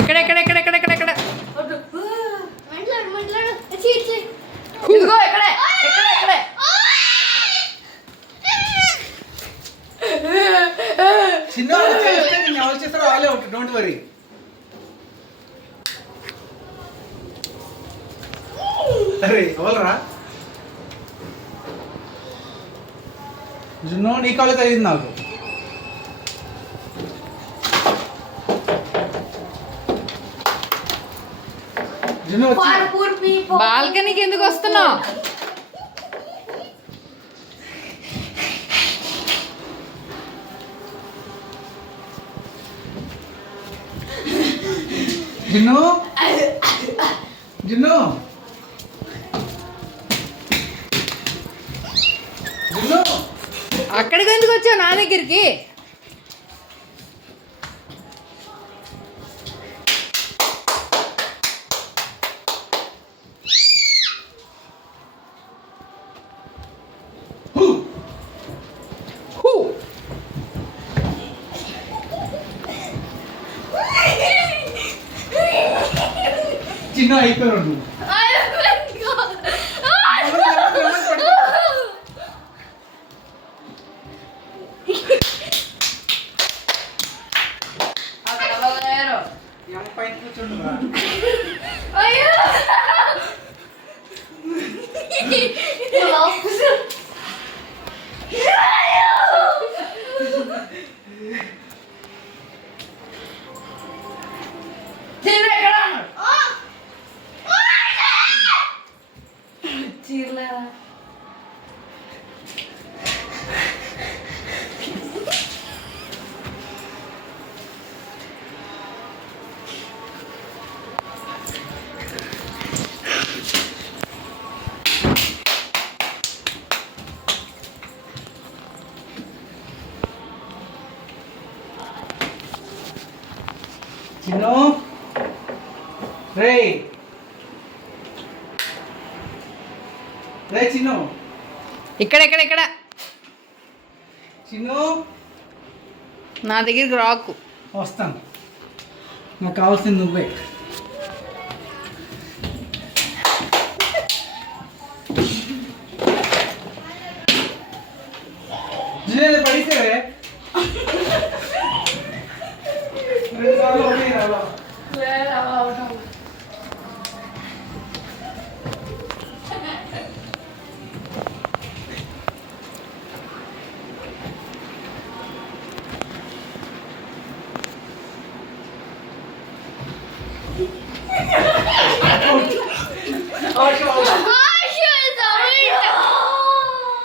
ఇక్కడ ఇక్కడ ఇక్కడ ఇక్కడ ఇక్కడ ఇక్కడ ఇదిగో ఇక్కడే ఇక్కడే ఇక్కడే చిన్న ఎవరు చేస్తారో వాళ్ళే ఉంటారు, డోంట్ వరీ. అరే ఎవరురా జున్నో, నీ కాలే తగ్గింది నాకు. జున్నో బాల్కనీకి ఎందుకు వస్తున్నావు? జున్ను జున్ను జున్ను అక్కడికి ఎందుకు వచ్చావు నా దగ్గరికి? చిన్న అయిపోయారు నువ్వు. పైన కూర్చోండి. చీరలేదా? చిన్ను రే రే చిన్ను ఇక్కడ ఇక్కడ ఇక్కడ చిన్ను నా దగ్గరికి రాకు. వస్తాను, నాకు కావాల్సింది నువ్వే. పడితే Oh,